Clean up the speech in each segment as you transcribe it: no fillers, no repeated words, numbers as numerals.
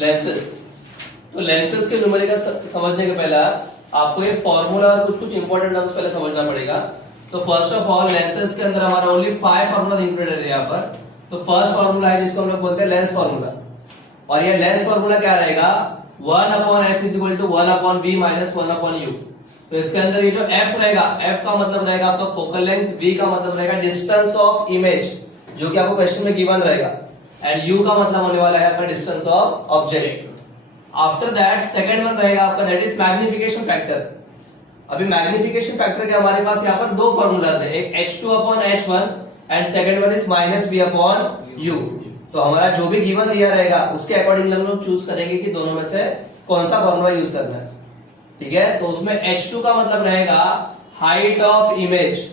Lenses. तो lenses के numerical समझने के पहले आपको ये फॉर्मूला और कुछ कुछ इंपॉर्टेंट टर्म्स पहले समझना पड़ेगा। तो फर्स्ट ऑफ ऑल लेंसेस के अंदर हमारा ओनली 5 फार्मूला इंक्लूडेड है यहाँ पर। तो फर्स्ट फार्मूला है जिसको हम लोग बोलते हैं लेंस फार्मूला, और ये लेंस फार्मूला क्या रहेगा 1/f = 1/v - 1/u। तो इसके अंदर ये जो f रहेगा, f का मतलब रहेगा आपका फोकल लेंथ, v का मतलब रहेगा डिस्टेंस ऑफ इमेज जो कि आपको क्वेश्चन में गिवन रहेगा, एंड u का मतलब होने वाला है आपका distance of object. After that second one रहेगा आपका दैट इज मैग्निफिकेशन फैक्टर। अभी मैग्निफिकेशन फैक्टर के हमारे पास यहाँ पर दो फार्मूलाज है, एक h2/h1 and second one is -v/u। तो हमारा जो भी गिवन दिया रहेगा उसके अकॉर्डिंग हम लोग चूज करेंगे कि दोनों में से कौन सा फार्मूला यूज करना है। ठीक है, तो उसमें h2 का मतलब रहेगा height of image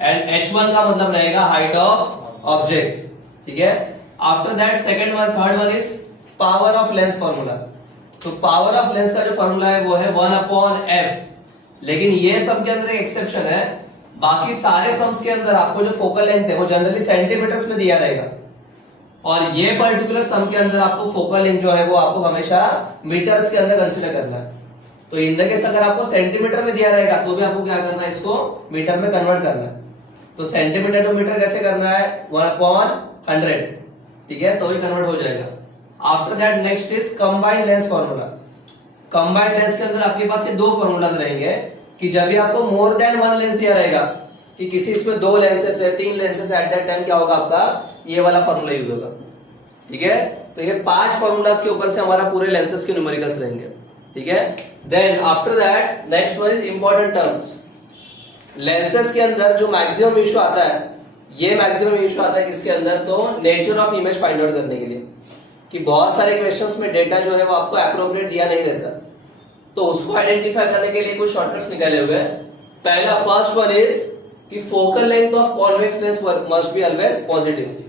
and h1 का मतलब रहेगा हाइट ऑफ ऑब्जेक्ट। ठीक है, after that second one third one is power of lens formula. तो पावर ऑफ लेंस का जो फार्मूला है वो है 1/f, लेकिन ये सब के अंदर एक एक्सेप्शन है, बाकी सारे सम्स के अंदर आपको जो फोकल लेंथ है वो जनरली सेंटीमीटर्स में दिया रहेगा, और ये पर्टिकुलर सम के अंदर आपको फोकल लेंथ जो है वो आपको हमेशा मीटर्स के अंदर कंसीडर करना है। तो इन द केस अगर आपको सेंटीमीटर में दिया रहेगा तो भी आपको क्या करना है, इसको मीटर में कन्वर्ट करना है। तो सेंटीमीटर टू मीटर कैसे करना है 1/100। ठीक है, तो ही कन्वर्ट हो जाएगा। After that next is combined lens formula. Combined lens के अंदर आपके पास ये दो फार्मूलाज रहेंगे कि जब भी आपको मोर देन वन लेंस दिया रहेगा कि किसी इसमें दो लेंसेस है, तीन लेंसेस है, एट दैट टाइम क्या होगा आपका ये वाला फार्मूला यूज होगा। ठीक है, तो ये 5 फार्मूलाज के ऊपर से हमारा पूरे लेंसेस के न्यूमेरिकल्स रहेंगे। ठीक है, then after that next one is important terms. Lenses के अंदर जो मैक्सिमम इशू आता है, ये मैक्सिमम इशू आता है किसके अंदर, तो nature of image find out करने के लिए कि बहुत सारे क्वेश्चंस में डेटा जो है वो आपको एप्रोप्रिएट दिया नहीं रहता, तो उसको आइडेंटिफाई करने के लिए कुछ शॉर्टकट्स निकाले हुए हैं। पहला फर्स्ट वन इज कि focal length of convex lens must be always positive.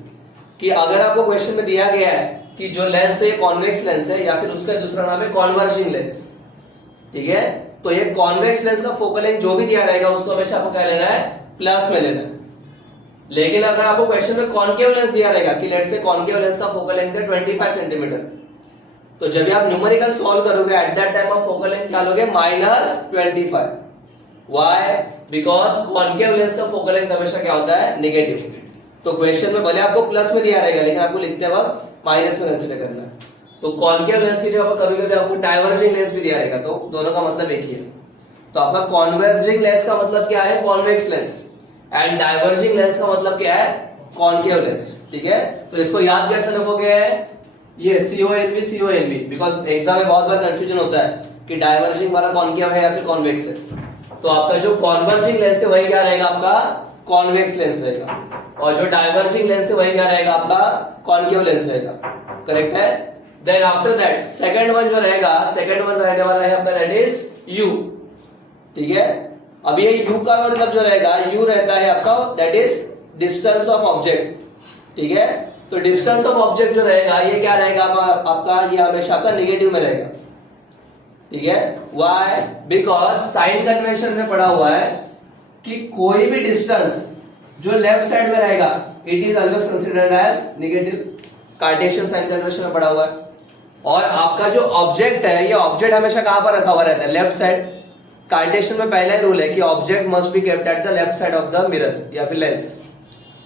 कि अगर आपको क्वेश्चन में दिया गया है कि जो लेंस है कॉन्वेक्स लेंस है, या फिर उसका दूसरा नाम है कॉन्वर्जिंग लेंस, ठीक है, तो ये कॉन्वेक्स लेंस का फोकल लेंथ जो भी दिया रहेगा उसको हमेशा आपको क्या लेना है, प्लस में लेना है। लेकिन अगर आपको क्वेश्चन में कॉनकेव लेंस दिया रहेगा कि लेट्स से कॉनकेव लेंस का फोकल लेंथ है 25 सेंटीमीटर, तो जब भी आप न्यूमेरिकल सॉल्व करोगे at that time of focal length क्या लोगे -25। व्हाई? बिकॉज कॉनकेव लेंस का फोकल लेंथ हमेशा क्या होता है, नेगेटिव। तो क्वेश्चन में भले आपको प्लस में दिया रहेगा लेकिन आपको लिखते वक्त माइनस में कंसीडर करना है। तो कॉनकेव लेंस की जगह पर कभी-कभी आपको डाइवर्जिंग लेंस भी दिया रहेगा, तो दोनों का मतलब एक ही है। तो आपका कॉन्वर्जिंग लेंस का मतलब क्या है, convex lens, and diverging lens का मतलब क्या है, कॉनकेव लेंस। ठीक है, तो इसको याद कैसे रखोगे, ये CONV, बिकॉज एग्जाम में बहुत बार कंफ्यूजन होता है कि डाइवर्जिंग वाला कॉनकेव है या फिर कॉन्वेक्स है। तो आपका जो कॉन्वर्जिंग लेंस है वही क्या रहेगा, आपका कॉन्वेक्स लेंस रहेगा, और जो डाइवर्जिंग लेंस है वही क्या रहेगा, आपका कॉनकेव लेंस रहेगा। करेक्ट है। Then after that second one जो रहेगा, सेकंड वन रहने वाला है आपका दैट इज U। ठीक है, अब ये U का मतलब जो रहेगा, U रहता है आपका that is distance of object. ठीक है, तो डिस्टेंस ऑफ ऑब्जेक्ट जो रहेगा ये क्या रहेगा आपका, ये हमेशा आपका नेगेटिव में रहेगा। ठीक है, व्हाई? बिकॉज साइन कन्वेंशन में पढ़ा हुआ है कि कोई भी डिस्टेंस जो लेफ्ट साइड में रहेगा it is always considered as negative. Cartesian sign convention में पढ़ा हुआ है। और आपका जो ऑब्जेक्ट है, ये ऑब्जेक्ट हमेशा कहां पर रखा हुआ रहता है, लेफ्ट साइड। कार्टेशियन में पहला ही रूल है कि object must be kept at the left side of the mirror या फिर लेंस।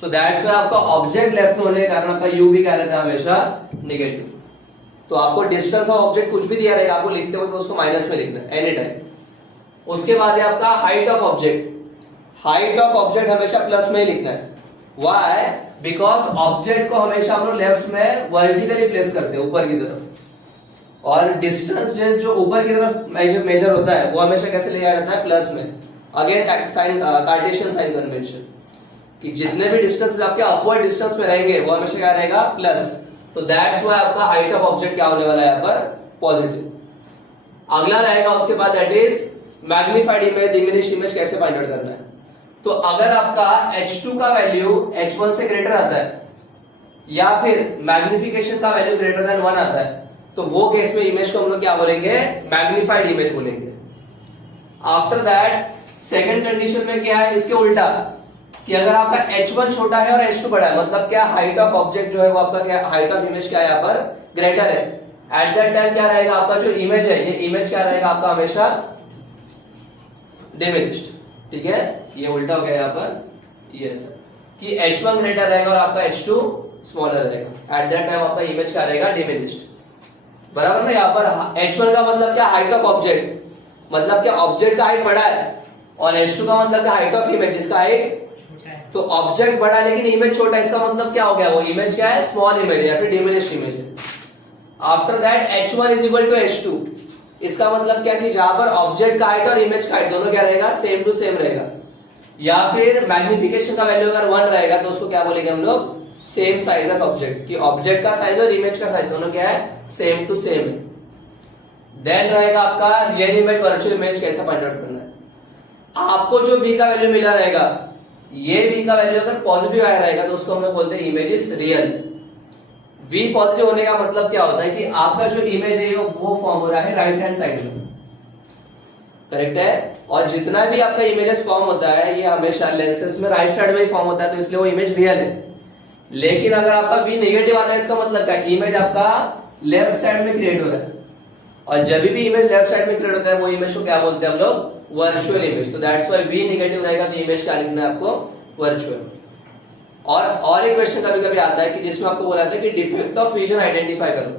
तो दैट्स व्हाई आपका ऑब्जेक्ट लेफ्ट में होने के कारण आपका U भी क्या रहता है, हमेशा नेगेटिव। तो आपको डिस्टेंस ऑफ ऑब्जेक्ट कुछ भी दिया रहेगा, आपको लिखते वक्त तो उसको माइनस में लिखना है एनी टाइम। उसके बाद है आपका height of object. Height of object हमेशा प्लस में ही लिखना है। व्हाई? बिकॉज ऑब्जेक्ट को हमेशा हम लोग लेफ्ट में वर्टिकली प्लेस करते हैं, ऊपर की तरफ, और डिस्टेंस जो ऊपर की तरफ मेजर होता है वो हमेशा कैसे लिया जाता है, प्लस में। Again sign Cartesian sign convention कि जितने भी डिस्टेंस आपके अपवर्ड डिस्टेंस में रहेंगे वो हमेशा क्या रहेगा, प्लस। तो दैट्स व्हाई आपका हाइट ऑफ ऑब्जेक्ट क्या होने वाला है, यहाँ पर पॉजिटिव। अगला रहेगा उसके बाद that is magnified image, diminished image कैसे फाइंड आउट करना है। तो अगर आपका H2 का वैल्यू H1 से ग्रेटर आता है या फिर मैग्निफिकेशन का वैल्यू ग्रेटर देन 1 आता है, तो वो केस में इमेज को हम लोग क्या बोलेंगे, मैग्नीफाइड इमेज बोलेंगे। आफ्टर दैट सेकंड कंडीशन में क्या है, इसके उल्टा कि अगर आपका H1 छोटा है और H2 बड़ा है, मतलब क्या, हाइट ऑफ ऑब्जेक्ट जो है वो आपका क्या, हाइट ऑफ इमेज क्या है यहाँ पर ग्रेटर है, एट दैट टाइम क्या रहेगा आपका जो इमेज है, ये इमेज क्या रहेगा आपका हमेशा डिमिनिश्ड, ठीक है, ये उल्टा हो गया यहाँ पर, ये सर कि h1 ग्रेटर रहेगा और आपका h2 स्मॉलर रहेगा, एट दैट टाइम आपका इमेज क्या रहेगा डिमिनिश्ड, बराबर ना। यहाँ पर h1 का मतलब क्या, हाइट ऑफ ऑब्जेक्ट, मतलब क्या ऑब्जेक्ट का हाइट बड़ा है, और h2 का मतलब क्या, हाइट ऑफ इमेज, इसका हाइट, तो ऑब्जेक्ट बड़ा है लेकिन इमेज छोटा है, इसका मतलब क्या हो गया, वो इमेज क्या है, स्मॉल इमेज या फिर डिमिनिश्ड इमेज है। After that h1 is equal to h2, इसका मतलब क्या कि जहां पर ऑब्जेक्ट का हाइट और इमेज का हाइट दोनों क्या रहेगा, सेम टू सेम रहेगा, या फिर मैग्निफिकेशन का वैल्यू अगर 1 रहेगा तो उसको क्या बोलेंगे हम लोग, सेम साइज ऑफ ऑब्जेक्ट, कि ऑब्जेक्ट का साइज और इमेज का साइज दोनों क्या है, सेम टू सेम है। देन रहेगा आपका रियल इमेज वर्चुअल इमेज कैसे फाइंड आउट करना है। आपको जो v का वैल्यू मिला रहेगा, ये v का वैल्यू अगर पॉजिटिव आया रहेगा तो उसको हम लोग बोलते हैं image is real. v positive होने का मतलब क्या होता है कि आपका जो इमेज है वो फॉर्म हो रहा है राइट हैंड साइड में, करेक्ट है, और जितना भी आपका इमेजेस फॉर्म होता है ये हमेशा लेंसेज में राइट साइड में ही फॉर्म होता है, तो इसलिए वो इमेज रियल है। लेकिन अगर आपका v नेगेटिव आता है, इसका मतलब क्या, इमेज आपका लेफ्ट साइड में क्रिएट हो रहा है, और जब भी इमेज लेफ्ट साइड में क्रिएट होता है वो इमेज को क्या बोलते हैं हम लोग, वर्चुअल इमेज। तो दैट्स व्हाई v नेगेटिव रहेगा तो इमेज क्या लिखना है आपको, वर्चुअल। और एक क्वेश्चन कभी कभी आता है कि जिसमें आपको बोला था कि डिफेक्ट ऑफ विजन आइडेंटिफाई करो,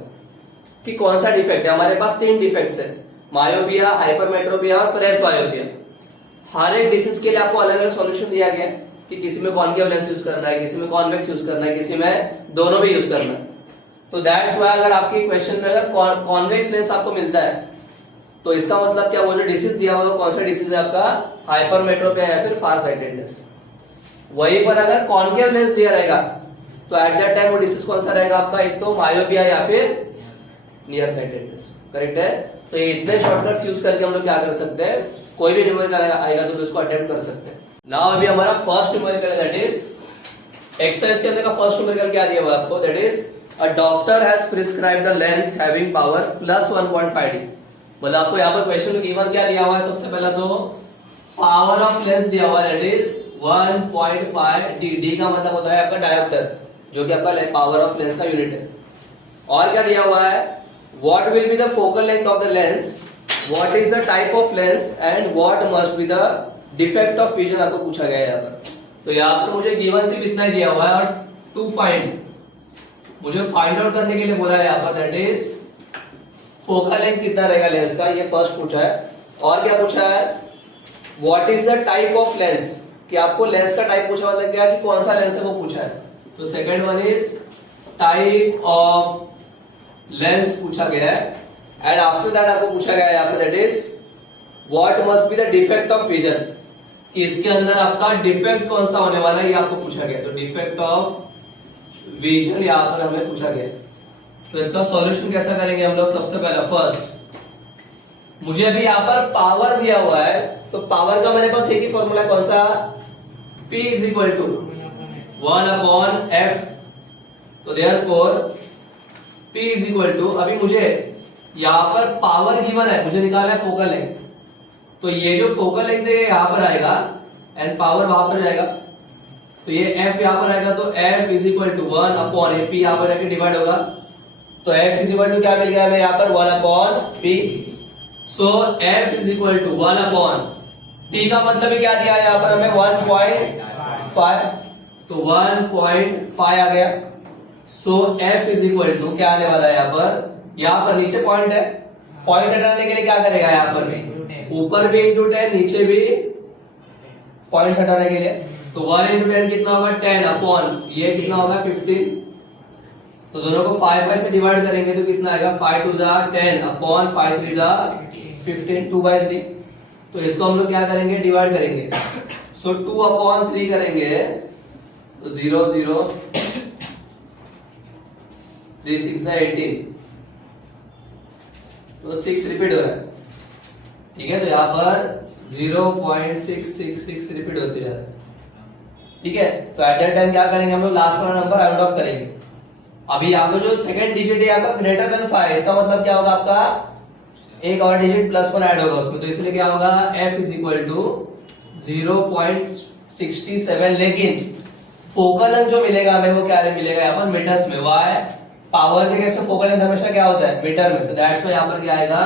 कि कौन सा डिफेक्ट है। हमारे पास 3 डिफेक्ट्स है, मायोपिया, हाइपरमेट्रोपिया और प्रेसबायोपिया। हर एक डिसीज के लिए आपको अलग अलग सॉल्यूशन दिया गया है कि किसी में कॉनकेव लेंस यूज करना है, किसी में कॉन्वेक्स यूज करना है, किसी में दोनों भी यूज करना है। तो दैट्स व्हाई अगर आपके क्वेश्चन में अगर कॉन्वेक्स लेंस आपको मिलता है तो इसका मतलब क्या, वो जो डिसीज दिया हुआ कौन सा डिसीज है आपका, हाइपरमेट्रोपिया या फिर फार साइटेडनेस। वहीं पर अगर कॉनकेव लेंस दिया रहेगा तो एट दैट टाइम वो डिसीज कौन सा रहेगा आपका, एक तो मायोपिया या फिर नियर साइटेडनेस, करेक्ट है। तो ये इतने शॉर्टकट्स यूज करके हम लोग क्या कर सकते हैं, कोई भी न्यूमेरिकल आएगा तो उसको अटेम्प्ट कर सकते हैं। नाउ अभी हमारा first numerical that is exercise के अंदर का फर्स्ट न्यूमेरिकल क्या दिया हुआ है आपको, that is a doctor has prescribed the lens having power +1.5D। मतलब आपको यहाँ पर क्वेश्चन गिवन क्या दिया हुआ है, सबसे पहला तो पावर ऑफ लेंस दिया हुआ है दैट इज 1.5D। D का मतलब होता है आपका डायोप्टर, जो कि आपका पावर ऑफ लेंस का यूनिट है। और क्या दिया हुआ है, what will be the focal length of the lens, what is the type of lens and what must be the defect of vision आपको पूछा गया है यहाँ पर। तो यहाँ पर मुझे गिवन सिर्फ इतना ही दिया हुआ है, और टू फाइंड, मुझे फाइंड आउट करने के लिए बोला है यहाँ पर दैट इज फोकल लेंथ कितना रहेगा लेंस का, ये फर्स्ट पूछा है। और क्या पूछा है, what is the type of lens, कि आपको लेंस का टाइप पूछा, मतलब क्या कि कौन सा लेंस है वो पूछा है। तो second one is type of lens पूछा गया है, एंड आफ्टर दैट आपको पूछा गया है यहाँ पर that is what must be the defect of vision, कि इसके अंदर आपका डिफेक्ट कौन सा होने वाला है ये आपको पूछा गया। तो डिफेक्ट ऑफ विजन यहाँ पर हमें पूछा गया। तो इसका सॉल्यूशन कैसा करेंगे हम लोग, सबसे पहला फर्स्ट मुझे अभी यहाँ पर पावर दिया हुआ है, तो पावर का मेरे पास एक ही फॉर्मूला कौन सा, P is equal to 1/F। तो therefore P is equal to, अभी मुझे यहाँ पर पावर गिवन है, मुझे निकालना है फोकल लेंथ, तो ये जो फोकल लेंथ है यहाँ पर आएगा एंड पावर वहां पर जाएगा, तो ये F यहाँ पर आएगा, तो F is equal to 1/P यहाँ पर जाके डिवाइड होगा, तो F इज इक्वल टू क्या मिल गया हमें यहाँ पर 1/P। So F is equal to 1/P का मतलब क्या दिया है यहाँ पर हमें 1.5, तो 1.5 आ गया। सो F इज इक्वल टू क्या आने वाला है यहाँ पर नीचे पॉइंट है, पॉइंट हटाने के लिए क्या करेगा यहाँ पर, ऊपर भी इंटू 10 नीचे भी पॉइंट हटाने के लिए, तो 1 इंटू 10 कितना होगा 10 अपॉन ये कितना होगा 15, तो दोनों को 5 से डिवाइड करेंगे तो कितना आएगा 5 2 जा 10 अपॉन 5 3 जा 15 2/3। तो इसको हम लोग क्या करेंगे डिवाइड करेंगे, सो 2/3 करेंगे तो 0 0 3 6 18, तो 6 रिपीट हो रहा है, ठीक है। तो यहाँ पर 0.666 रिपीट होते जा रहा है, ठीक है। तो एट दैट टाइम क्या करेंगे हम लोग, लास्ट वाला नंबर राउंड ऑफ करेंगे। अभी यहाँ पे जो सेकंड डिजिट है आपका ग्रेटर देन 5, इसका मतलब क्या होगा, आपका एक और डिजिट +1 ऐड होगा उसमें, तो इसलिए क्या होगा F इज इक्वल टू 0.67। लेकिन फोकल लेंथ जो मिलेगा हमें वो क्या मिलेगा यहाँ पर मीटर्स में, वाई पावर के केस में फोकल लेंथ हमेशा क्या होता है मीटर में, तो दैट्स व्हाई यहाँ पर क्या आएगा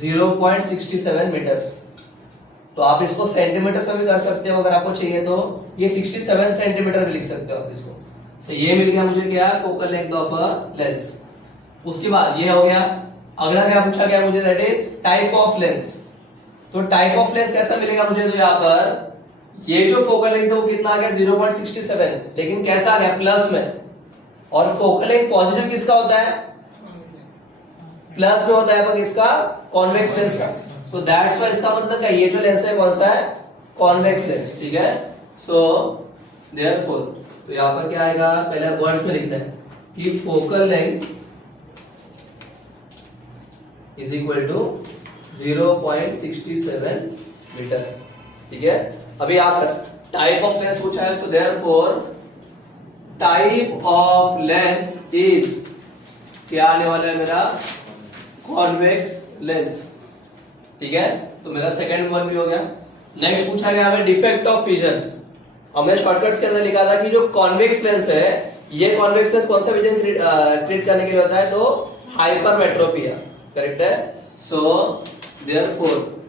0.67 मीटर्स। तो आप इसको सेंटीमीटर्स में भी कर सकते हो अगर आपको चाहिए तो, ये 67 सेंटीमीटर भी लिख सकते हो आप इसको। तो ये मिल गया मुझे क्या focal length of a lens. उसके बाद ये हो गया, अगला क्या पूछा गया मुझे, that is type of lens. तो टाइप ऑफ लेंस कैसा मिलेगा मुझे, तो यहाँ पर ये जो फोकल लेंथ है वो कितना आ गया 0.67, लेकिन कैसा आ गया प्लस में, और फोकल लेंथ पॉजिटिव किसका होता है, प्लस में होता है, पर किसका, कॉन्वेक्स लेंस का। तो दैट्स व्हाई इसका मतलब क्या, ये जो लेंस है कौन सा है, कॉन्वेक्स लेंस, ठीक है। सो देयरफॉर तो यहां पर क्या आएगा, पहले वर्ड्स में लिखना है कि focal length is equal to 0.67 metre, ठीक है। अभी आप टाइप ऑफ लेंस पूछा है, so therefore type of lens is क्या आने वाला है मेरा, कॉन्वेक्स लेंस, ठीक है। तो मेरा सेकंड वन भी हो गया। नेक्स्ट पूछा गया हमें डिफेक्ट ऑफ विजन। हमने शॉर्टकट्स के अंदर लिखा था कि जो कॉन्वेक्स लेंस है, ये कॉन्वेक्स लेंस कौन सा विजन ट्रीट करने के लिए होता है, तो हाइपरमेट्रोपिया, करेक्ट है। So therefore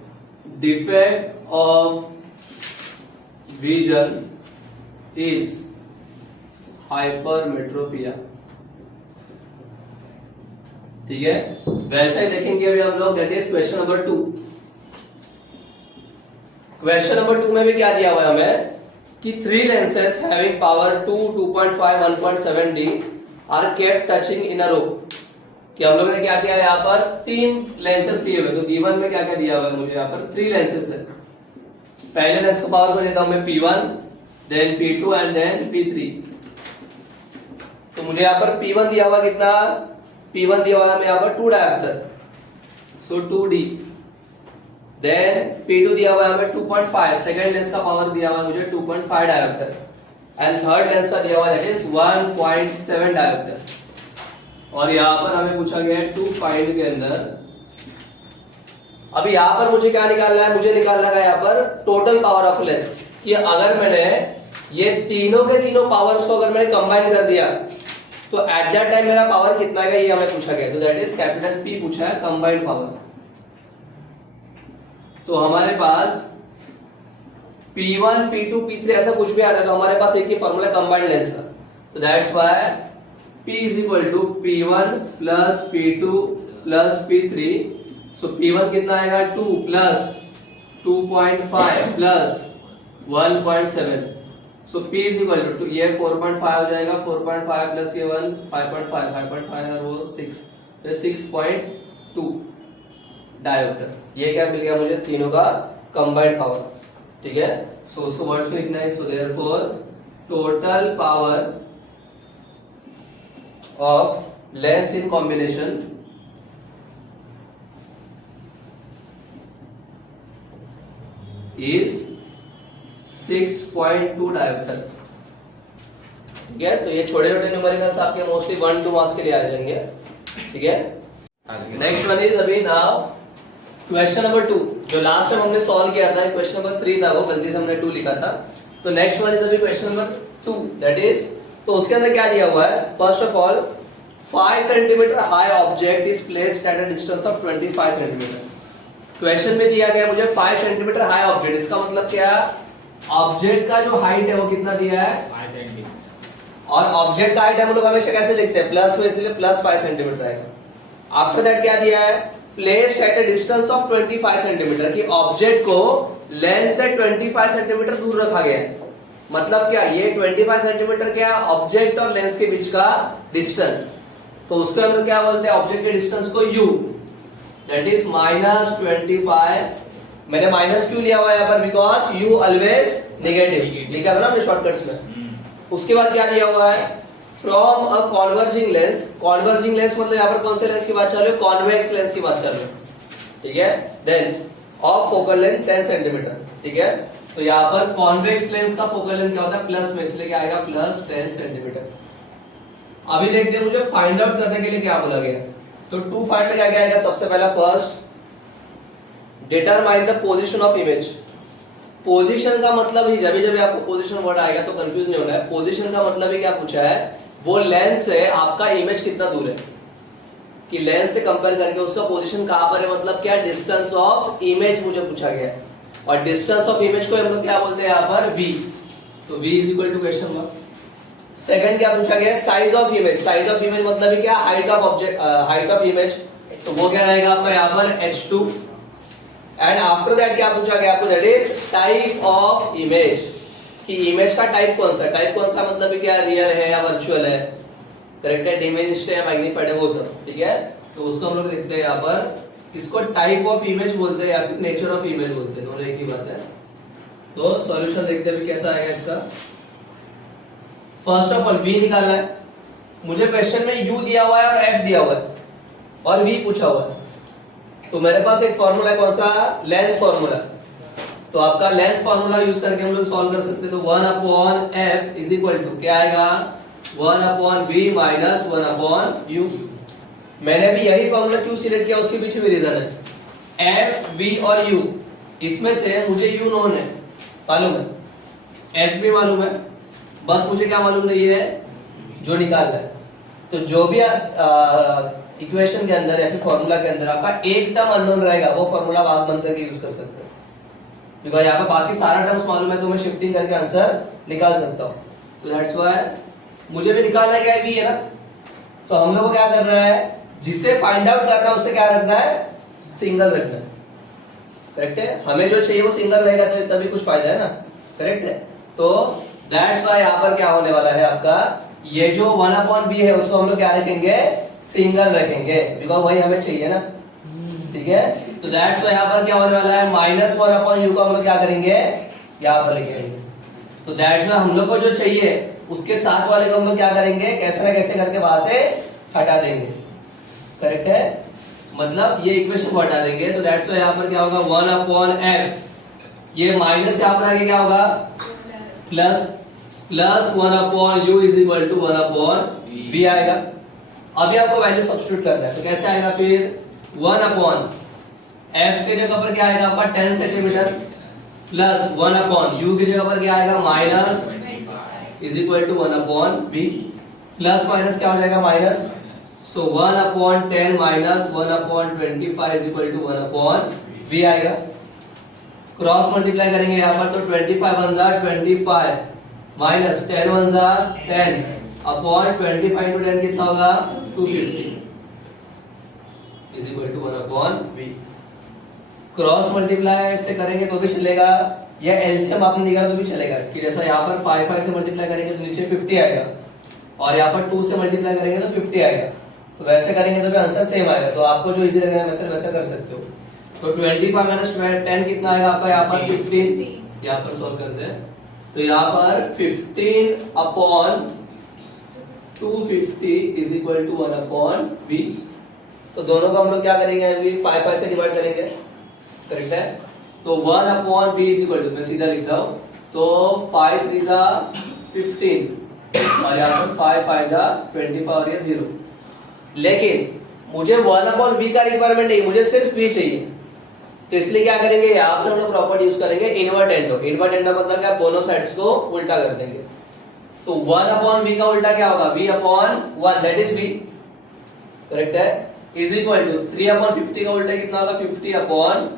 defect of vision is hypermetropia, ठीक है। वैसे ही देखेंगे अभी हम लोग, that is question number 2। Question number 2 में भी क्या दिया हुआ है हमें कि 3 lenses having power 2, 2.5, 1.7 D are kept touching in a row। कि हम लोगों ने क्या किया है, यहाँ पर 3 lenses लिए हुए, तो गिवन में क्या क्या दिया हुआ है मुझे, यहाँ पर 3 lenses है। पहले लेंस को पावर को लेता हूं मैं P1, then P2 and then P3। तो मुझे यहाँ पर P1 दिया हुआ कितना, P1 दिया हुआ है यहाँ पर 2 डायोप्टर, सो 2D। देन P2 दिया हुआ है हमें 2.5, सेकंड लेंस का पावर दिया हुआ है मुझे 2.5 डायोप्टर, एंड थर्ड लेंस का दिया हुआ है दैट इज 1.7 डायोप्टर। और यहाँ पर हमें पूछा गया है टू फाइंड के अंदर, अभी यहाँ पर मुझे क्या निकालना है, मुझे निकालना है यहाँ पर टोटल पावर ऑफ लेंस, कि अगर मैंने ये तीनों के तीनों पावर्स को अगर मैंने कंबाइन कर दिया तो एट दैट टाइम मेरा पावर कितना है, ये हमें पूछा गया। तो दैट इज कैपिटल P पूछा है, कंबाइंड पावर। तो हमारे पास P1, P2, P3 ऐसा कुछ भी आता है तो हमारे पास एक ही फॉर्मूला कंबाइंड लेंस का। तो that's why P is equal to P1 plus P2 plus P3। सो P1 कितना आएगा 2 plus 2.5 plus 1.7। So P is equal to ये 4.5 हो जाएगा, 4.5 प्लस ये 1 5.5, 5.5 और वो 6, तो 6.2 डायोप्टर। ये क्या मिल गया मुझे, तीनों का कंबाइंड पावर, ठीक है। सो उसको वर्ड्स में लिखना है। So therefore total power of lens in combination is 6.2 dioptre, ठीक है। तो ये छोटे छोटे न्यूमेरिकल्स आपके मोस्टली 1-2 मार्क्स के लिए आ जाएंगे, ठीक है। नेक्स्ट वन इज अभी नाउ क्वेश्चन नंबर 2, जो लास्ट टाइम हमने सॉल्व किया था, क्वेश्चन नंबर 3 था, वो गलती से हमने 2 लिखा था। तो नेक्स्ट वन इज अभी क्वेश्चन नंबर 2, दैट इज, तो उसके अंदर क्या दिया हुआ है, first of all 5 centimetre high object is placed at a distance of 25 centimetre. Question में दिया गया मुझे 5 सेंटीमीटर हाई ऑब्जेक्ट, इसका मतलब क्या, ऑब्जेक्ट का जो हाइट है वो कितना दिया है 5 सेंटीमीटर, और ऑब्जेक्ट का हाइट हम लोग हमेशा कैसे लिखते हैं, प्लस में, इसलिए प्लस 5 सेंटीमीटर आएगा। आफ्टर दैट क्या दिया है, placed at a distance of 25 centimetre, कि ऑब्जेक्ट को लेंस से 25 सेंटीमीटर दूर रखा गया है। मतलब क्या, ये 25 सेंटीमीटर क्या, ऑब्जेक्ट और लेंस के बीच का डिस्टेंस, तो उसको हम लोग क्या बोलते हैं, ऑब्जेक्ट के डिस्टेंस को u, दैट इज -25। मैंने माइनस क्यों लिया हुआ है यहाँ पर, बिकॉज u ऑलवेज नेगेटिव लिखा था ना हमने शॉर्टकट्स में। उसके बाद क्या दिया हुआ है, from a converging lens. Converging lens मतलब यहाँ पर कौन से लेंस की बात चल रही है, कॉन्वेक्स लेंस की बात चल रही है, ठीक है। Then of focal length 10 centimetre, ठीक है। तो यहाँ पर कॉन्वेक्स लेंस का फोकल लेंथ क्या होता है, प्लस में, इसलिए क्या आएगा प्लस 10 सेंटीमीटर। अभी देखते हैं मुझे फाइंड आउट करने के लिए क्या बोला गया। तो टू फाइंड में क्या क्या आएगा, सबसे पहला first determine the position of image. Position का मतलब ही, जब जब आपको पोजीशन वर्ड आएगा तो कंफ्यूज नहीं होना है। पोजीशन का मतलब ही क्या पूछा है, वो लेंस से आपका इमेज कितना दूर है, कि लेंस से कंपेयर करके उसका पोजीशन कहां पर है, मतलब क्या डिस्टेंस ऑफ इमेज मुझे पूछा गया है। और डिस्टेंस ऑफ इमेज को हम लोग क्या बोलते हैं यहाँ पर, v। तो v is equal to question mark. Second क्या पूछा गया है, size of image. Size of image मतलब क्या, height of object, height of image. तो वो क्या रहेगा आपका यहाँ पर h2। एंड आफ्टर दैट क्या पूछा गया आपको, that is type of image, कि इमेज का टाइप कौन सा। टाइप कौन सा मतलब क्या, रियल है या वर्चुअल है, करेक्ट है, डिमिनिश्ड है, मैग्नीफाइड है, वो सब, ठीक है। तो उसको हम लोग देखते हैं यहाँ पर, इसको टाइप ऑफ इमेज बोलते हैं या फिर नेचर ऑफ इमेज बोलते हैं, दोनों एक ही बात है। तो सॉल्यूशन देखते हैं कैसा आएगा इसका। फर्स्ट ऑफ ऑल v निकालना है मुझे। क्वेश्चन में u दिया हुआ है और f दिया हुआ है और v पूछा हुआ है। तो मेरे पास एक फॉर्मूला है, कौन सा, लेंस फॉर्मूला। तो आपका लेंस फॉर्मूला यूज करके हम लोग सॉल्व कर सकते हैं। तो 1/f इज इक्वल टू क्या आएगा, 1/v माइनस 1/u। मैंने भी यही फॉर्मूला क्यों सिलेक्ट किया, उसके पीछे भी रीजन है। f, v और u, इसमें से मुझे u नोन है, मालूम है, f भी मालूम है, बस मुझे क्या मालूम नहीं है, जो निकालना है। तो जो भी इक्वेशन के अंदर या फिर फॉर्मूला के अंदर आपका एक टर्म अननोन रहेगा, वो फॉर्मूला आप बंद करके यूज कर सकते हो। बिकॉज यहाँ पे बाकी सारा टर्म्स मालूम है, तो मैं शिफ्टिंग करके आंसर निकाल सकता हूँ। तो दैट्स व्हाई मुझे भी निकालना है, क्या भी है ना। तो हम लोग को क्या करना है, जिसे फाइंड आउट करना है उससे क्या रखना है, सिंगल रखना है, करेक्ट है। हमें जो चाहिए वो सिंगल रहेगा तो तभी कुछ फायदा है ना, करेक्ट है। तो दैट्स व्हाई यहाँ पर क्या होने वाला है आपका, ये जो 1/b है उसको हम लोग क्या रखेंगे, सिंगल रखेंगे, बिकॉज वही हमें चाहिए ना, ठीक है। तो दैट्स व्हाई यहाँ पर क्या होने वाला है, -1/u को हम लोग क्या करेंगे, यहाँ पर लेके आएंगे। तो दैट्स व्हाई हम लोग को जो चाहिए उसके साथ वाले को हम लोग क्या करेंगे, कैसे ना कैसे करके वहां से हटा देंगे, करेक्ट है। मतलब ये इक्वेशन को हटा देंगे। तो दैट्स व्हाई यहाँ पर क्या होगा, 1/f, ये माइनस यहाँ पर आगे क्या होगा, plus 1/u is equal to 1/v आएगा। अभी आपको वैल्यू सब्स्टिट्यूट करना है, तो कैसे आएगा फिर, 1/f के जगह पर क्या आएगा आपका 10 सेंटीमीटर, प्लस 1/u की जगह पर क्या आएगा, minus is equal to 1/v, plus minus क्या हो जाएगा, minus. So 1/10 minus 1/25 is equal to 1/v आएगा। क्रॉस मल्टीप्लाई करेंगे यहाँ पर, तो 25 1 जा 25 माइनस 10 1 जा 10 अपॉन 25 टू 10 कितना होगा, 250 is equal to 1/v। Cross multiply से करेंगे तो भी चलेगा, या एलसीएम आपने निकाला तो भी चलेगा, कि जैसा यहाँ पर 5 से मल्टीप्लाई करेंगे तो नीचे 50 आएगा, और यहाँ पर 2 से मल्टीप्लाई करेंगे तो 50 आएगा। तो वैसे करेंगे तो भी आंसर सेम आएगा। तो आपको जो इजी लग रहा है मेथड वैसा कर सकते हो। तो 25 माइनस 10 कितना आएगा आपका, यहाँ पर 15, यहाँ पर सॉल्व करते हैं। तो यहाँ पर 15 upon 250 is equal to 1/v। तो दोनों को हम लोग क्या करेंगे, अभी 5 से डिवाइड करेंगे, करेक्ट है। तो 1/v इज इक्वल टू, मैं सीधा लिखता हूँ, तो 5 3 जा 15 और यहाँ पर 5 5 जा 25 और ये 0। लेकिन मुझे 1/v का रिक्वायरमेंट नहीं, मुझे सिर्फ v चाहिए। तो इसलिए क्या करेंगे, यहाँ पर हम लोग प्रॉपर्टी यूज करेंगे इनवर्ट एंडो। इनवर्ट एंडो मतलब क्या, दोनों साइड्स को उल्टा कर देंगे। तो 1/v का उल्टा क्या होगा, v/1, that is v, correct है, इज इक्वल टू 3/50 का उल्टा कितना होगा, 50/3।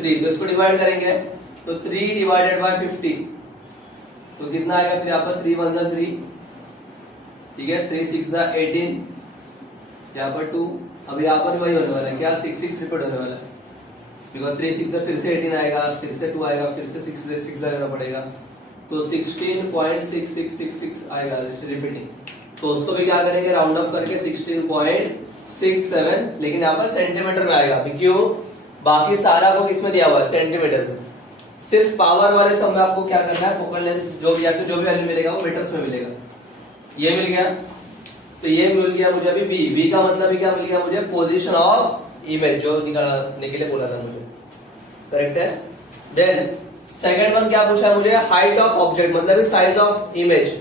तो इसको डिवाइड करेंगे, तो 3 डिवाइडेड बाय 50, तो कितना आएगा फिर यहाँ पर 3 1 जा 3, ठीक है, 3 6 जा 18, यहाँ पर 2। अब यहाँ पर वही होने वाला है, क्या 6 6 रिपीट होने वाला है, बिकॉज 3 6 से फिर से 18 आएगा, फिर से 2 आएगा, फिर से 6 से 6 लगाना पड़ेगा, तो 16.6666 आएगा रिपीटिंग। तो उसको भी क्या करेंगे, राउंड ऑफ करके 16.67, लेकिन यहाँ पर सेंटीमीटर में आएगा। क्यों, बाकी सारा को किसमें दिया हुआ है, सेंटीमीटर में। सिर्फ पावर वाले सब में आपको क्या करना है, फोकल लेंथ जो भी, या फिर जो भी वैल्यू मिलेगा वो मीटर्स में मिलेगा। ये मिल गया, तो ये मिल गया मुझे अभी v का मतलब क्या मिल गया मुझे, पोजीशन ऑफ इमेज जो निकालने के लिए बोला था मुझे, करेक्ट है। देन सेकंड वन क्या पूछा है मुझे, हाइट ऑफ ऑब्जेक्ट, मतलब size of image,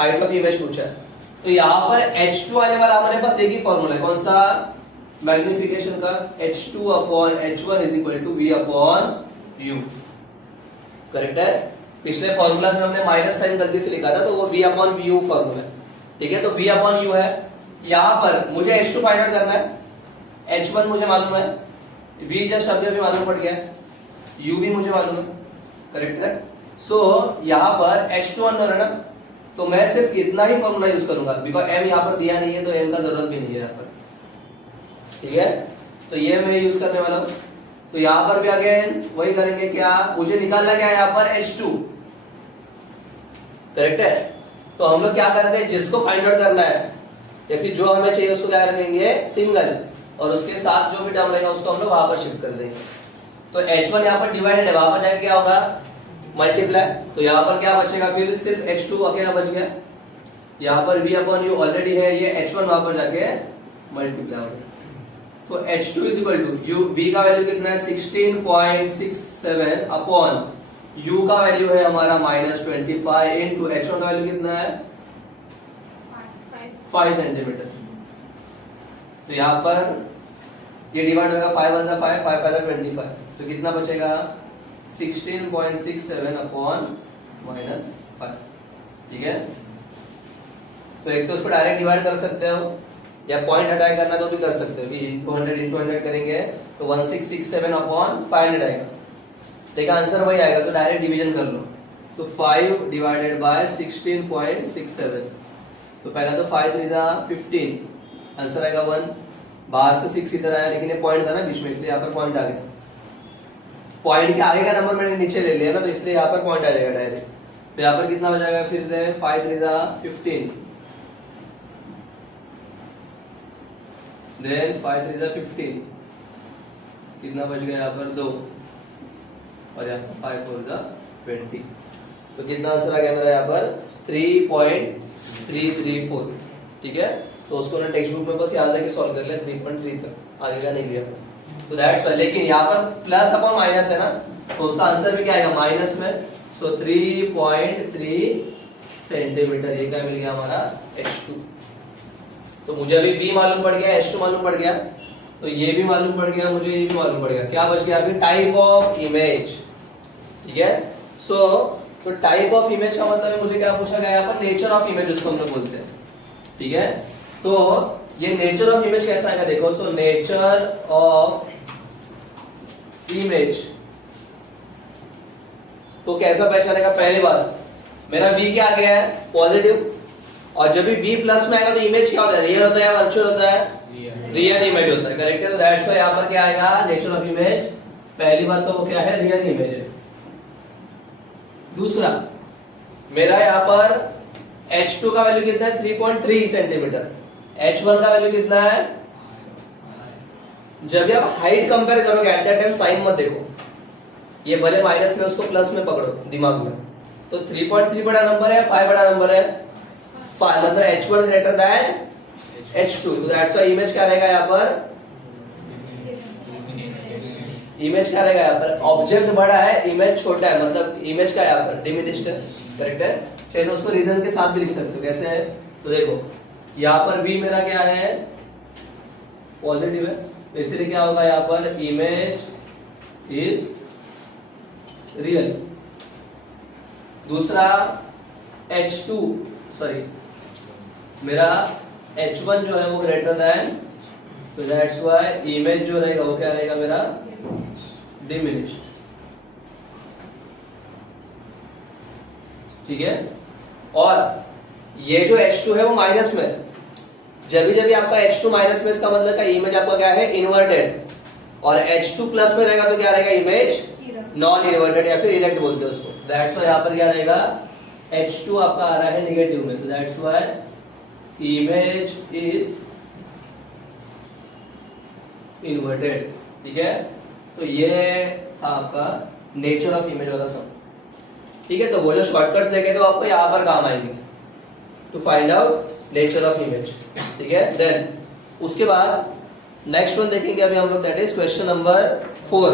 height of image पूछा है। तो यहाँ पर h2 आने वाला हमारे पास एक ही फॉर्मूला है, कौन सा, मैग्निफिकेशन का, h2/h1 is equal to v/u, correct है। पिछले फॉर्मूला में हमने माइनस साइन गलती से लिखा था, तो वो v/vu फॉर्मूला है। ठीक है, तो v अपॉन u है। यहाँ पर मुझे h2 फाइंड आउट करना है, h1 मुझे मालूम है, v जस्ट अभी अभी मालूम पड़ गया, u भी मुझे मालूम है, करेक्ट है। सो यहाँ पर h2 अंदर है ना, तो मैं सिर्फ इतना ही फॉर्मूला यूज करूंगा, बिकॉज m यहाँ पर दिया नहीं है तो m का जरूरत भी नहीं है यहाँ पर, ठीक है। तो ये मैं यूज करने वाला हूँ। तो यहाँ पर भी अगेन वही करेंगे, क्या मुझे निकालना क्या है यहाँ पर h2, करेक्ट है। तो हम लोग क्या करते हैं, जिसको फाइंड आउट करना है या फिर जो हमें चाहिए उसको क्या रखेंगे, सिंगल, और उसके साथ जो भी टर्म रहेगा उसको हम लोग वहां पर शिफ्ट कर देंगे। तो h1 यहाँ पर डिवाइडेड है, वहां पर जाके क्या होगा, मल्टीप्लाई। तो यहाँ पर क्या बचेगा, फिर सिर्फ h2 अकेला बच गया। यहाँ पर v अपॉन u ऑलरेडी है, ये h1 वहां पर जाके मल्टीप्लाई हो गया। तो h2 is equal to u, v का वैल्यू कितना है 16.67 अपॉन u का वैल्यू है हमारा -25 इनटू h1 का वैल्यू कितना है 5 सेंटीमीटर। तो यहाँ पर ये डिवाइड होगा, 5 1 5 5 5 25, तो कितना बचेगा 16.67 अपॉन -5, ठीक है। तो एक तो उसको डायरेक्ट डिवाइड कर सकते हो, या पॉइंट हटाए करना तो भी कर सकते हो, इनटू 100 करेंगे तो 1667 अपॉन 500 आएगा, देखा आंसर वही आएगा। तो डायरेक्ट डिवीजन कर लो, तो 5 डिवाइडेड बाय 16.67, तो पहला तो 5 3 जा 15, आंसर आएगा 1। बाहर से 6 इधर आया, लेकिन ये पॉइंट था ना बीच में, इसलिए यहाँ पर पॉइंट आ गया। पॉइंट के आगे का नंबर मैंने नीचे ले लिया ना, तो इसलिए यहाँ पर पॉइंट आ जाएगा डायरेक्ट। तो यहाँ पर कितना हो जाएगा, फिर से 5 3 जा 15, देन 5 3 जा 15, कितना बच गया यहाँ पर 2, और यहाँ पर 5 4 जा 20, तो कितना आंसर आ गया मेरा यहाँ पर 3.334, ठीक है। तो उसको ना टेक्स्ट बुक में बस याद है कि सॉल्व कर लिया 3.3 तक, आगे का नहीं लिया। तो दैट्स वाई, लेकिन यहाँ पर प्लस अपॉन माइनस है ना, तो उसका आंसर भी क्या आएगा माइनस में। सो 3.3 सेंटीमीटर, ये क्या मिल गया हमारा h2। तो मुझे अभी v मालूम पड़ गया, h2 मालूम पड़ गया, तो ये भी मालूम पड़ गया, मुझे ये भी मालूम पड़ गया। क्या बच गया अभी, टाइप ऑफ इमेज, ठीक है। सो तो टाइप ऑफ इमेज का मतलब है, मुझे क्या पूछा गया यहाँ पर, नेचर ऑफ इमेज उसको हम लोग बोलते हैं, ठीक है। तो ये नेचर ऑफ इमेज कैसा आएगा देखो, सो नेचर ऑफ इमेज तो कैसा पहचानेगा, पहली बार मेरा v क्या आ गया है पॉजिटिव, और जब भी v प्लस में आएगा तो इमेज क्या होता है, रियल होता है या वर्चुअल होता है, रियल इमेज होता है, करेक्ट है। तो दैट्स व्हाई यहाँ पर क्या आएगा, नेचर ऑफ इमेज, पहली बात तो वो क्या है, रियल इमेज है। दूसरा मेरा यहाँ पर h2 का वैल्यू कितना है 3.3 सेंटीमीटर, h1 का वैल्यू कितना है, जब आप हाइट कंपेयर करोगे एट दैट टाइम साइन मत देखो, ये भले माइनस में उसको प्लस में पकड़ो दिमाग में। तो 3.3 बड़ा नंबर है, 5 बड़ा नंबर है, 5 मतलब h1 ग्रेटर दैन h2, तो दैट्स व्हाई इमेज क्या रहेगा यहाँ पर, इमेज क्या रहेगा यहाँ पर, ऑब्जेक्ट बड़ा है इमेज छोटा है, मतलब इमेज क्या है यहाँ पर डिमिनिश्ड है, करेक्ट है। चाहे तो उसको रीजन के साथ भी लिख सकते हो, कैसे है, तो देखो यहाँ पर v मेरा क्या है पॉजिटिव है, तो इसलिए क्या होगा यहाँ पर, इमेज इज रियल। दूसरा h2 सॉरी मेरा h1 जो है वो ग्रेटर देन, तो दैट्स व्हाई इमेज जो रहेगा वो क्या रहेगा मेरा डिमिनिश्ड, ठीक है। और ये जो h2 है वो माइनस में, जब भी आपका h2 माइनस में, इसका मतलब का इमेज आपका क्या है इन्वर्टेड, और h2 प्लस में रहेगा तो क्या रहेगा इमेज नॉन इन्वर्टेड या फिर इरेक्ट बोलते हैं उसको। दैट्स व्हाई यहाँ पर क्या रहेगा, h2 आपका आ रहा है नेगेटिव में, तो that's why image is inverted, ठीक है। तो ये था आपका नेचर ऑफ इमेज वाला सम, ठीक है। तो वो जो शॉर्टकट्स देखे थे वो आपको यहाँ पर काम आएंगे to find out nature of image, ठीक है। देन उसके बाद नेक्स्ट वन देखेंगे अभी हम लोग, दैट इज क्वेश्चन नंबर 4,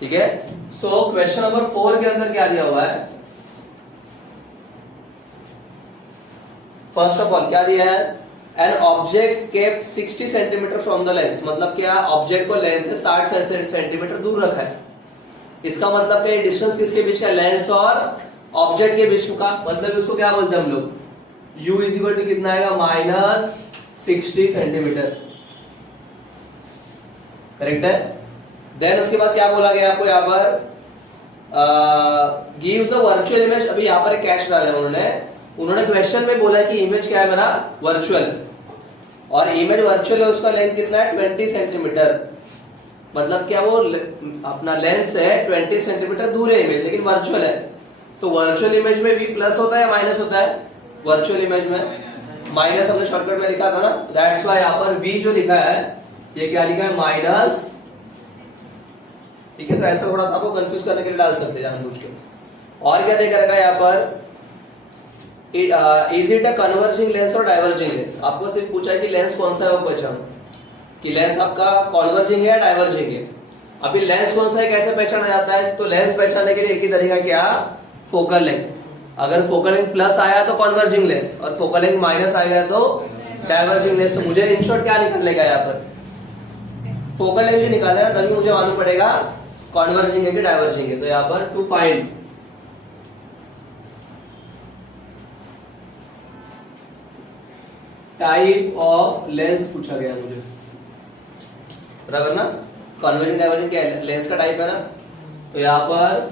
ठीक है। सो क्वेश्चन नंबर 4 के अंदर क्या दिया हुआ है, फर्स्ट ऑफ ऑल क्या दिया है, an object kept 60 centimetre from the lens, मतलब क्या ऑब्जेक्ट को लेंस से 60 सेंटीमीटर दूर रखा है। इसका मतलब क्या, डिस्टेंस किसके बीच का, लेंस और ऑब्जेक्ट के बीच का, मतलब उसको क्या बोलते हैं हम लोग, u इज इक्वल टू कितना आएगा -60 सेंटीमीटर, करेक्ट है। देन उसके बाद क्या बोला गया आपको यहाँ पर, गिव्स अ वर्चुअल इमेज। अभी यहाँ पर कैच डाला है उन्होंने क्वेश्चन में बोला कि इमेज क्या है मेरा वर्चुअल, और इमेज वर्चुअल है, उसका लेंथ कितना है 20 सेंटीमीटर, मतलब क्या वो अपना लेंस है 20 सेंटीमीटर दूर है इमेज, लेकिन वर्चुअल है। तो वर्चुअल इमेज में v प्लस होता है या माइनस होता है, वर्चुअल इमेज में माइनस, हमने शॉर्टकट में लिखा था ना, दैट्स व्हाई यहाँ पर v जो लिखा है ये क्या लिखा है माइनस, ठीक है। तो ऐसा थोड़ा सा आपको कंफ्यूज करने के लिए डाल सकते हैं जानबूझ के। और क्या देखा रखा है यहाँ पर, is it a converging lens और डाइवर्जिंग लेंस, आपको सिर्फ पूछा है कि लेंस कौन सा है वो पहचानो, कि लेंस आपका कन्वर्जिंग है या डाइवर्जिंग है। अभी लेंस कौन सा है कैसे पहचाना जाता है, तो लेंस पहचानने के लिए एक ही तरीका क्या, फोकल लेंथ। अगर फोकल लेंथ प्लस आया तो कन्वर्जिंग लेंस, और फोकल लेंथ माइनस आएगा तो डाइवर्जिंग लेंस। तो मुझे इन शॉर्ट क्या निकलेगा यहाँ पर, फोकल लेंथ ही निकालना है, तभी मुझे मालूम पड़ेगा कन्वर्जिंग है कि डाइवर्जिंग है। तो यहाँ पर to find type of lens पूछा गया मुझे, बराबर ना, कन्वर्जिंग डाइवर्जिंग क्या है, लेंस का टाइप है ना। तो यहाँ पर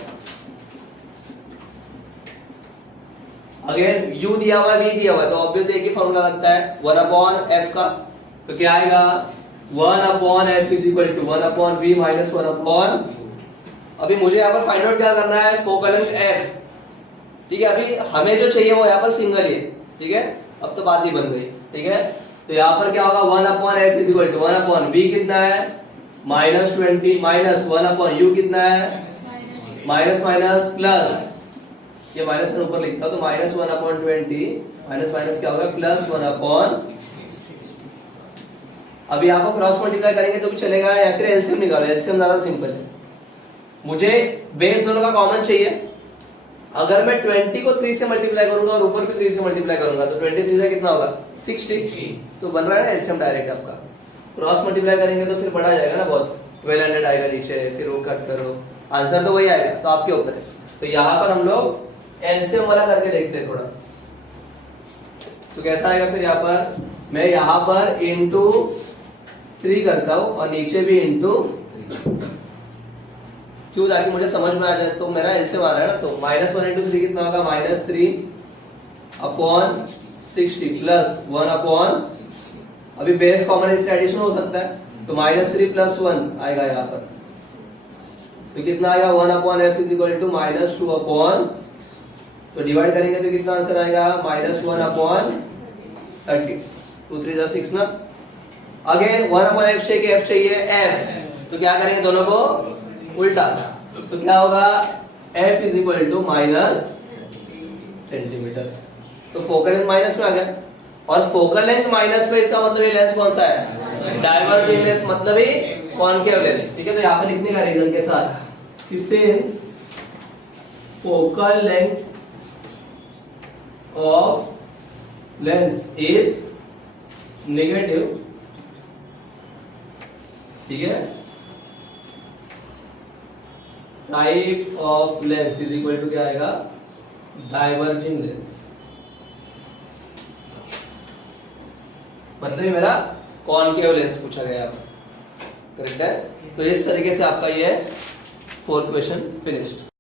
अगेन u दिया हुआ है, v दिया हुआ है, तो ऑब्वियसली एक ही फॉर्मूला लगता है 1/f का। तो क्या आएगा 1/f is equal to 1/v minus 1/, अभी मुझे यहाँ पर फाइंड आउट क्या करना है, फोकल लेंथ f, ठीक है। अभी हमें जो चाहिए वो यहाँ पर सिंगल ही है, ठीक है। अब तो बात ही बन गई, ठीक है। तो यहाँ पर क्या होगा 1/f is equal to 1/v कितना है -20 माइनस 1/u कितना है माइनस माइनस प्लस, ये माइनस ऊपर लिखता हूं तो -1/20 माइनस माइनस क्या होगा +1/, अभी यहाँ पर क्रॉस मल्टीप्लाई करेंगे तो भी चलेगा, या फिर एलसीएम निकालो, एलसीएम ज्यादा सिंपल है। मुझे बेस दोनों का कॉमन चाहिए, अगर मैं 20 को 3 से मल्टीप्लाई करूंगा और ऊपर भी 3 से मल्टीप्लाई करूंगा तो 23 से कितना होगा 60, तो बन रहा है ना एलसीएम डायरेक्ट आपका। क्रॉस मल्टीप्लाई करेंगे तो फिर बढ़ा जाएगा ना बहुत, 1200 आएगा नीचे, फिर वो कट करो, आंसर तो वही आएगा, तो आपके ऊपर है। तो यहाँ पर हम लोग एलसीएम वाला करके देखते हैं थोड़ा, तो कैसा आएगा फिर यहाँ पर, मैं यहाँ पर इंटू 3 करता हूँ और नीचे भी इंटू, क्यों, ताकि मुझे समझ में आ जाए। तो मेरा एलसीएम आ रहा है ना, तो -1 × 3 कितना होगा -3/60 प्लस 1/, अभी बेस कॉमन एडिशन हो सकता है, तो -3 + 1 आएगा यहाँ पर, तो कितना आएगा 1/f इज इक्वल टू -2/, तो डिवाइड करेंगे तो कितना आंसर आएगा -1/30, 2 3 6 ना। अगेन 1/f चाहिए, f चाहिए f, तो क्या करेंगे दोनों को उल्टा, तो क्या होगा f is equal to minus centimetre, तो फोकल लेंथ माइनस में आ गया, और फोकल लेंथ माइनस में इसका मतलब ये लेंस कौन सा है, डाइवर्जिंग लेंस, मतलब ही कॉनकेव लेंस, ठीक है। तो यहाँ पे लिखने का रीजन के साथ कि since focal length of lens is negative, ठीक है, type of lens is equal to क्या आएगा डाइवर्जिंग लेंस, मतलब मेरा कॉनकेव लेंस पूछा गया, करेक्ट है। तो इस तरीके से आपका ये 4th क्वेश्चन फिनिश्ड।